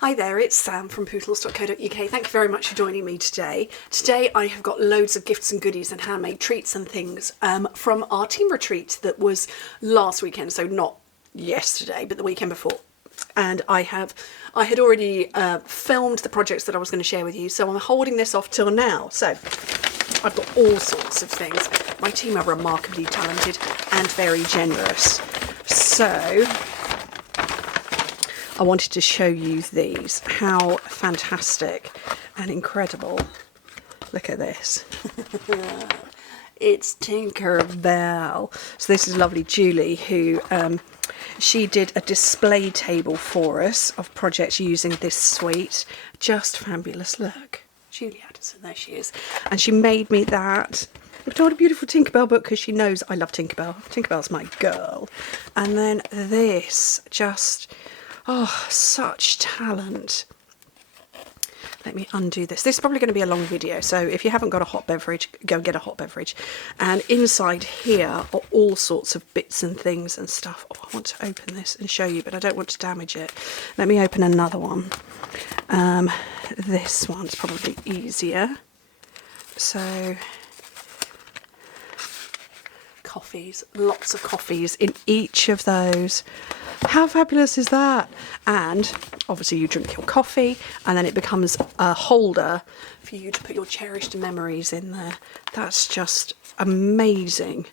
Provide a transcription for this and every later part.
Hi there, it's Sam from Pootles.co.uk. Thank you very much for joining me today. Today I have got loads of gifts and goodies and handmade treats and things from our team retreat that was last weekend, so not yesterday, but the weekend before. And I had already filmed the projects that I was going to share with you, so I'm holding this off till now. So I've got all sorts of things. My team are remarkably talented and very generous. So I wanted to show you these. How fantastic and incredible. Look at this. It's Tinkerbell. So this is lovely Julie, who she did a display table for us of projects using this suite. Just fabulous. Look, Julie Addison, there she is. And she made me that. I've got a beautiful Tinkerbell book because she knows I love Tinkerbell. Tinkerbell's my girl. And then this, just... oh, such talent. Let me undo this. This is probably going to be a long video, so if you haven't got a hot beverage, go and get a hot beverage. And inside here are all sorts of bits and things and stuff. Oh, I want to open this and show you, but I don't want to damage it. Let me open another one. This one's probably easier. So... coffees, lots of coffees in each of those. How fabulous is that? And obviously you drink your coffee and then it becomes a holder for you to put your cherished memories in there. That's just amazing.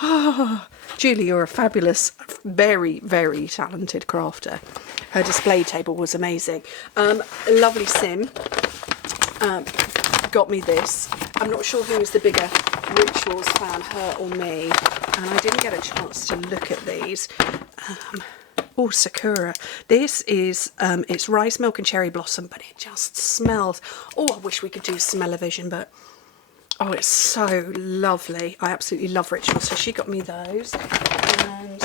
Oh, Julie, you're a fabulous, very, very talented crafter. Her display table was amazing. Lovely Sim got me this. I'm not sure who is the bigger Rituals fan, her or me, and I didn't get a chance to look at these. Oh, Sakura. This is, it's rice milk and cherry blossom, but it just smells. Oh, I wish we could do smell-o-vision, but oh, it's so lovely. I absolutely love Rituals, so she got me those. And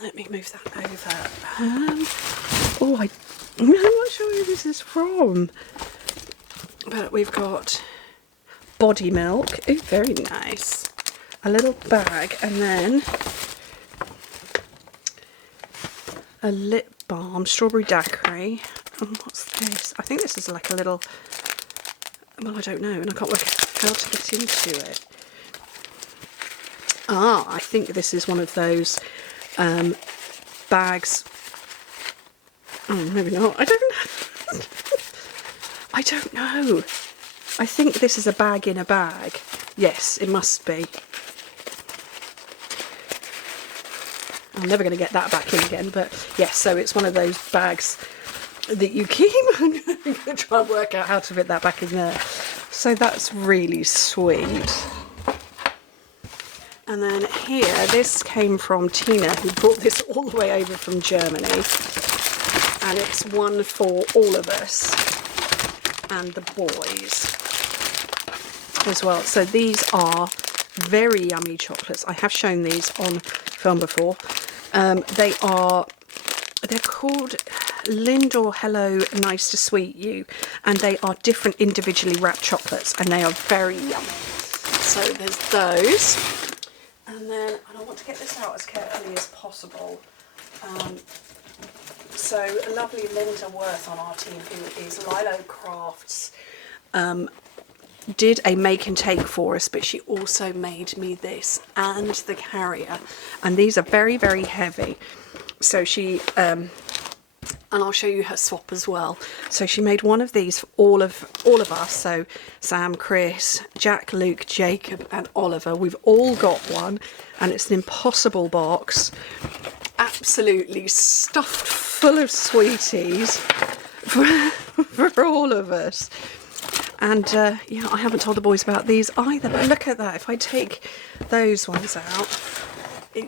let me move that over. Oh, I'm not sure who this is from, but we've got body milk. Oh, very nice. A little bag, and then a lip balm, strawberry daiquiri. And what's this? I think this is like a little, well, I don't know, and I can't work out how to get into it. Ah, I think this is one of those bags. Oh, maybe not. I don't know. I don't know. I think this is a bag in a bag. Yes, it must be. I'm never going to get that back in again, but yes, so it's one of those bags that you keep. I'm going to try and work out how to fit that back in there. So that's really sweet. And then here, this came from Tina, who brought this all the way over from Germany. And it's one for all of us and the boys as well. So these are very yummy chocolates. I have shown these on film before. They're called Lindor Hello Nice to Sweet You, and they are different individually wrapped chocolates, and they are very yummy. So there's those, and then I want to get this out as carefully as possible. So lovely Linda Worth on our team, who is Lilo Crafts, did a make and take for us, but she also made me this and the carrier, and these are very, very heavy. So she and I'll show you her swap as well. So she made one of these for all of us. So Sam, Chris, Jack, Luke, Jacob and Oliver, we've all got one, and it's an impossible box, absolutely stuffed full of sweeties for all of us. And yeah, I haven't told the boys about these either, but look at that. If I take those ones out,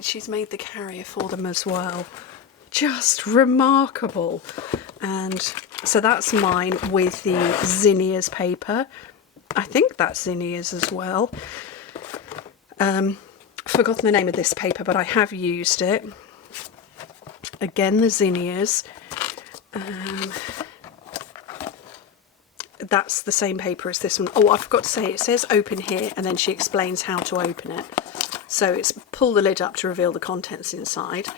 she's made the carrier for them as well. Just remarkable. And so that's mine with the Zinnias paper. I think that's Zinnias as well. Forgotten the name of this paper, but I have used it. Again, the Zinnias. That's the same paper as this one. Oh, I forgot to say, it says open here, and then she explains how to open it. So it's pull the lid up to reveal the contents inside.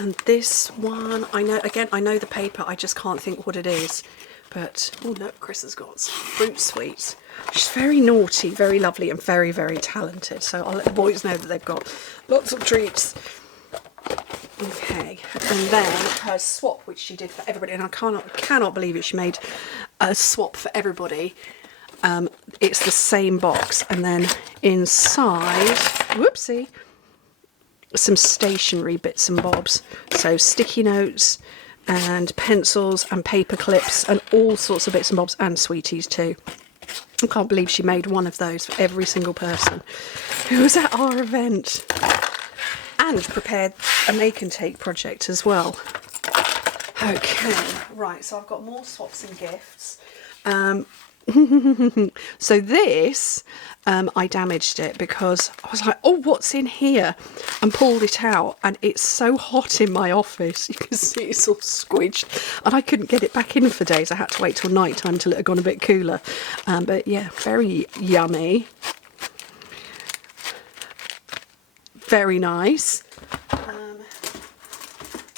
And this one, I know, again, I know the paper, I just can't think what it is. But, oh look, Chris has got some fruit sweets. She's very naughty, very lovely, and very, very talented. So I'll let the boys know that they've got lots of treats. Okay, and then her swap, which she did for everybody, and I cannot believe it, she made a swap for everybody. It's the same box, and then inside, whoopsie, some stationery bits and bobs. So sticky notes and pencils and paper clips and all sorts of bits and bobs, and sweeties too. I can't believe she made one of those for every single person who was at our event, and prepared a make and take project as well. Okay, right, so I've got more swaps and gifts. So this, I damaged it because I was like, oh, what's in here? And pulled it out, and it's so hot in my office. You can see it's all squidged, and I couldn't get it back in for days. I had to wait till night time till it had gone a bit cooler. But yeah, very yummy. Very nice.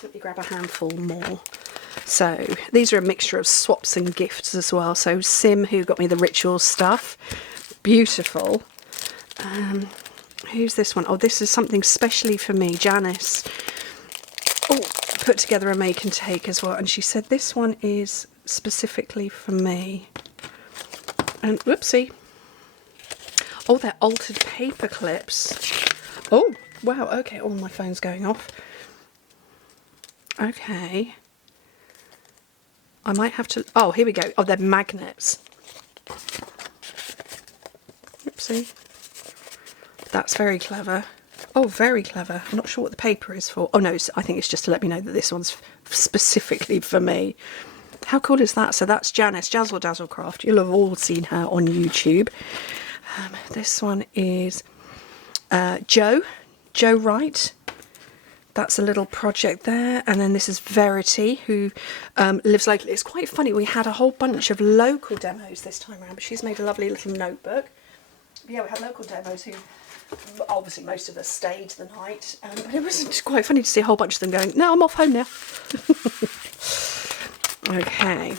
Let me grab a handful more. So these are a mixture of swaps and gifts as well. So Sim, who got me the ritual stuff, beautiful. Who's this one? Oh, this is something specially for me. Janice, oh, put together a make and take as well, and she said this one is specifically for me. And whoopsie. Oh, they're altered paper clips. Oh, wow. Okay. Oh, my phone's going off. Okay. I might have to... Oh, here we go. Oh, they're magnets. Oopsie. That's very clever. Oh, very clever. I'm not sure what the paper is for. Oh, no, I think it's just to let me know that this one's specifically for me. How cool is that? So that's Janice, Jazzle Dazzle Craft. You'll have all seen her on YouTube. This one is Joe Wright. That's a little project there. And then this is Verity, who lives locally. It's quite funny. We had a whole bunch of local demos this time around, but she's made a lovely little notebook. But yeah, we had local demos who, obviously most of us stayed the night. But it was just quite funny to see a whole bunch of them going, no, I'm off home now. Okay.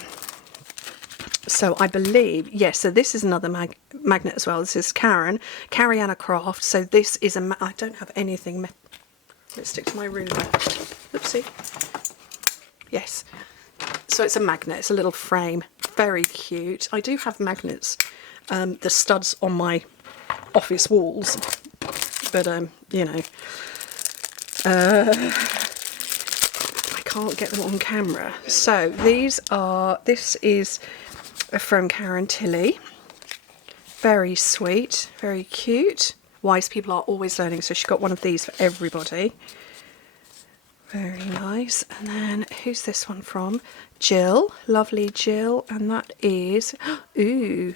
So I believe, yes, so this is another magnet as well. This is Cariana Craft. So this is I don't have anything. Let's stick to my ruler. Oopsie. Yes. So it's a magnet. It's a little frame. Very cute. I do have magnets, the studs on my office walls. But, you know, I can't get them on camera. So this is from Karen Tilley. Very sweet. Very cute. Wise people are always learning, so she got one of these for everybody. Very nice. And then who's this one from? Jill, lovely Jill, and that is, ooh,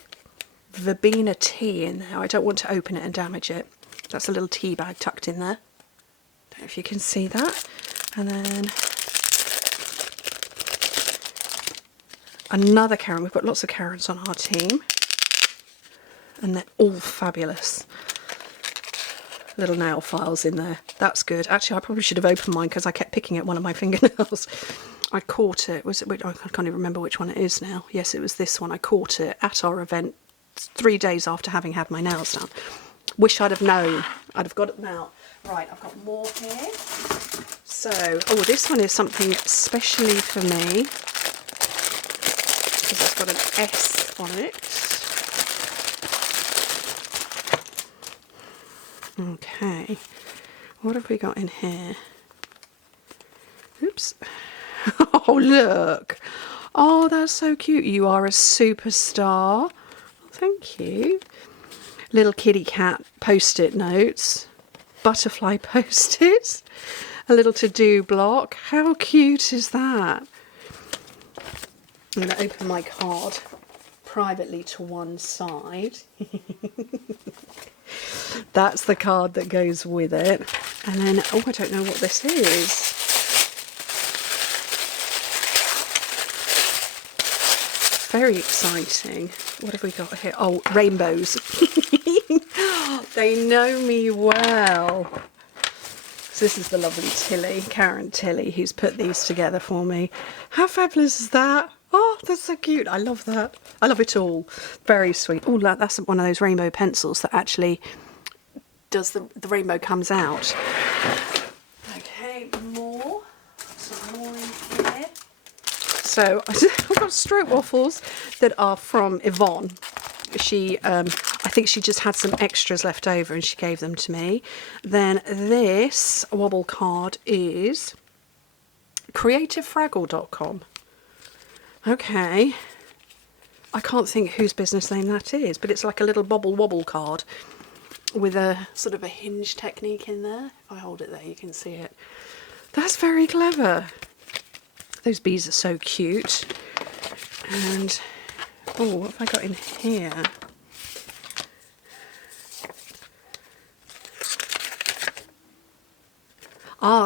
verbena tea in there. I don't want to open it and damage it. That's a little tea bag tucked in there. Don't know if you can see that. And then another Karen. We've got lots of Karens on our team, and they're all fabulous. Little nail files in there. That's good. Actually, I probably should have opened mine because I kept picking at one of my fingernails. I caught it. Was it? I can't even remember which one it is now. Yes, it was this one. I caught it at our event 3 days after having had my nails done. Wish I'd have known. I'd have got them out. Right, I've got more here. So, oh, this one is something specially for me because it's got an S on it. Okay, what have we got in here? Oops. Oh, look. Oh, that's so cute. You are a superstar. Thank you. Little kitty cat post-it notes. Butterfly post-its. A little to-do block. How cute is that? I'm going to open my card privately to one side. That's the card that goes with it. And then, oh, I don't know what this is. Very exciting. What have we got here? Oh, rainbows. They know me well. So this is the lovely Tilly, Karen Tilly, who's put these together for me. How fabulous is that? Oh, that's so cute. I love that. I love it all. Very sweet. Oh, that's one of those rainbow pencils that actually does the rainbow comes out. Okay, more. Some more in here. So I've got stroke waffles that are from Yvonne. She, I think she just had some extras left over and she gave them to me. Then this wobble card is creativefraggle.com. Okay. I can't think whose business name that is, but it's like a little bobble wobble card with a sort of a hinge technique in there. If I hold it there, you can see it. That's very clever. Those bees are so cute. And, oh, what have I got in here?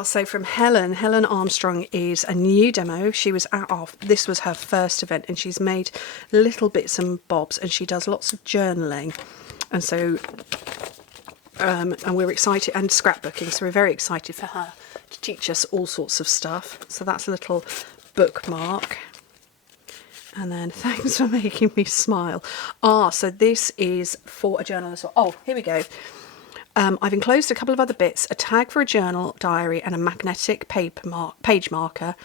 So from Helen Armstrong is a new demo. She was this was her first event, and she's made little bits and bobs, and she does lots of journaling. And so, and we're excited, and scrapbooking, so we're very excited for her to teach us all sorts of stuff. So that's a little bookmark. And then, thanks for making me smile. So this is for a journal as well. Oh, here we go. I've enclosed a couple of other bits, a tag for a journal, diary, and a magnetic page marker.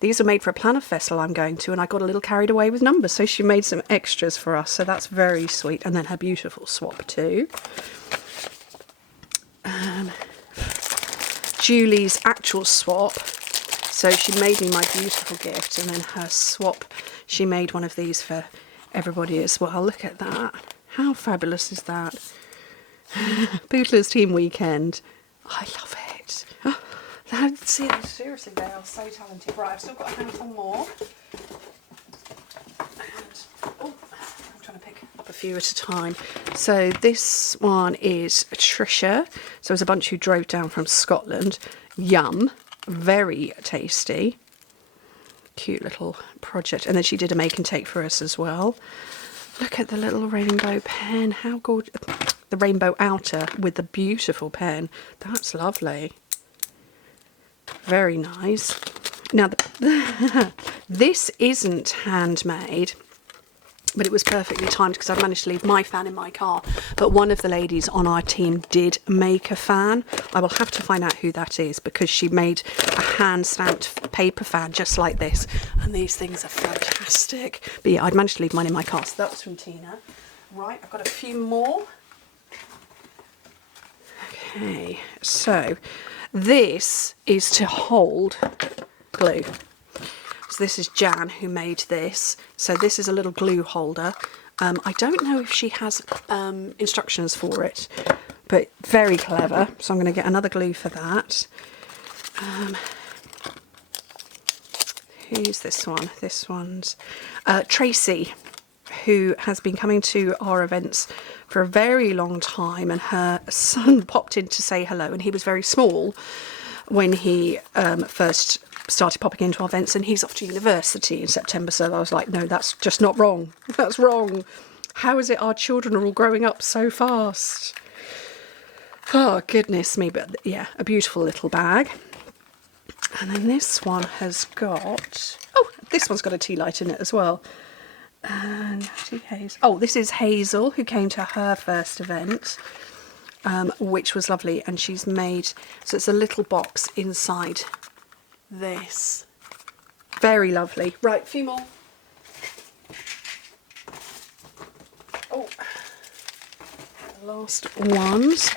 These are made for a planner festival I'm going to, and I got a little carried away with numbers, so she made some extras for us, so that's very sweet. And then her beautiful swap too. Julie's actual swap. So she made me my beautiful gift, and then her swap, she made one of these for everybody as well. Look at that. How fabulous is that? Pootles Team Weekend. I love it. Seriously, they are so talented. Right, I've still got a handful more. And, I'm trying to pick up a few at a time. So this one is Trisha. So there's a bunch who drove down from Scotland. Yum. Very tasty. Cute little project. And then she did a make and take for us as well. Look at the little rainbow pen. How gorgeous. The rainbow outer with the beautiful pen. That's lovely. Very nice. Now, this isn't handmade, but it was perfectly timed because I managed to leave my fan in my car. But one of the ladies on our team did make a fan. I will have to find out who that is because she made a hand-stamped paper fan just like this. And these things are fantastic. But yeah, I'd managed to leave mine in my car. So that was from Tina. Right, I've got a few more. Okay, so this is to hold glue. So this is Jan who made this. So this is a little glue holder. I don't know if she has instructions for it, but very clever. So I'm going to get another glue for that. Who's this one? This one's Tracy, who has been coming to our events for a very long time, and her son popped in to say hello, and he was very small when he first started popping into our events, and he's off to university in September. So I was like, no, that's just not wrong. That's wrong. How is it our children are all growing up so fast? Oh, goodness me. But yeah, a beautiful little bag. And then this one has got, oh, this one's got a tea light in it as well. And this is Hazel, who came to her first event, which was lovely. And she's made, so it's a little box inside this. Very lovely. Right, a few more. Oh, the last ones.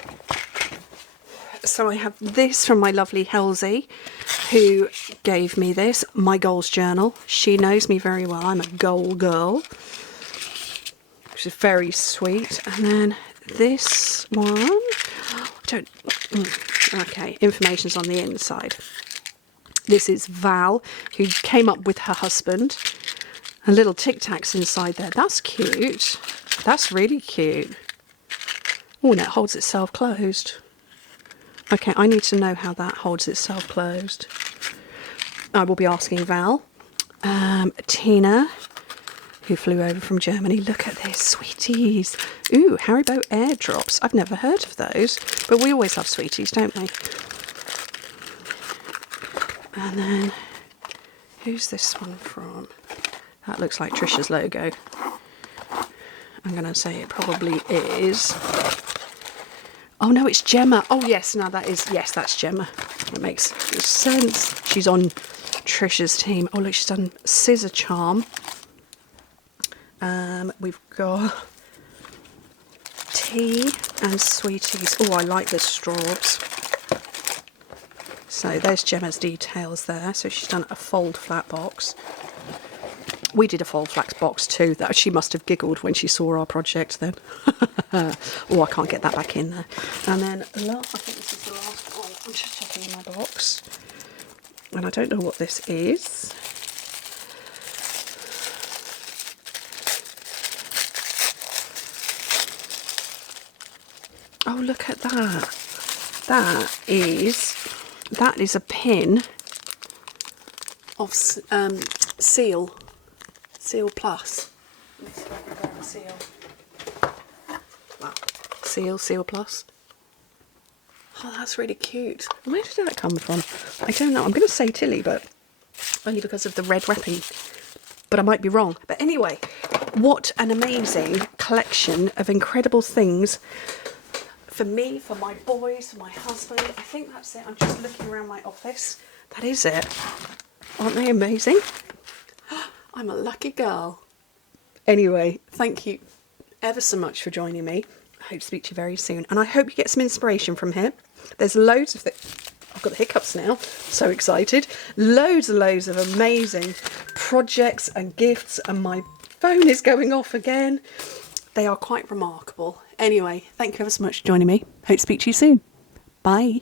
So I have this from my lovely Halsey, who gave me this, my goals journal. She knows me very well. I'm a goal girl, which is very sweet. And then this one, okay, information's on the inside. This is Val, who came up with her husband. A little Tic Tacs inside there. That's cute. That's really cute. Oh, and it holds itself closed. Okay, I need to know how that holds itself closed. I will be asking Val. Tina, who flew over from Germany. Look at this, sweeties. Ooh, Haribo airdrops. I've never heard of those, but we always love sweeties, don't we? And then, who's this one from? That looks like Trisha's logo. I'm going to say it probably is. Oh no, it's Gemma. Oh yes, no, that is, yes, that's Gemma. That makes sense. She's on Trisha's team. Oh look, she's done Scissor Charm. We've got Tea and Sweeties. Oh, I like the straws. So there's Gemma's details there. So she's done a fold flat box. We did a fold flat box too. That she must have giggled when she saw our project then. Oh, I can't get that back in there. And then, I think this is the last one. I'm just checking in my box. And I don't know what this is. Oh, look at that. That is a pin of Seal Plus. Seal Plus. Oh, that's really cute. Where did that come from? I don't know. I'm going to say Tilly, but only because of the red wrapping. But I might be wrong. But anyway, what an amazing collection of incredible things for me, for my boys, for my husband. I think that's it. I'm just looking around my office. That is it. Aren't they amazing? I'm a lucky girl. Anyway, thank you ever so much for joining me. I hope to speak to you very soon. And I hope you get some inspiration from here. There's loads of I've got the hiccups now. So excited. Loads and loads of amazing projects and gifts. And my phone is going off again. They are quite remarkable. Anyway, thank you ever so much for joining me. Hope to speak to you soon. Bye.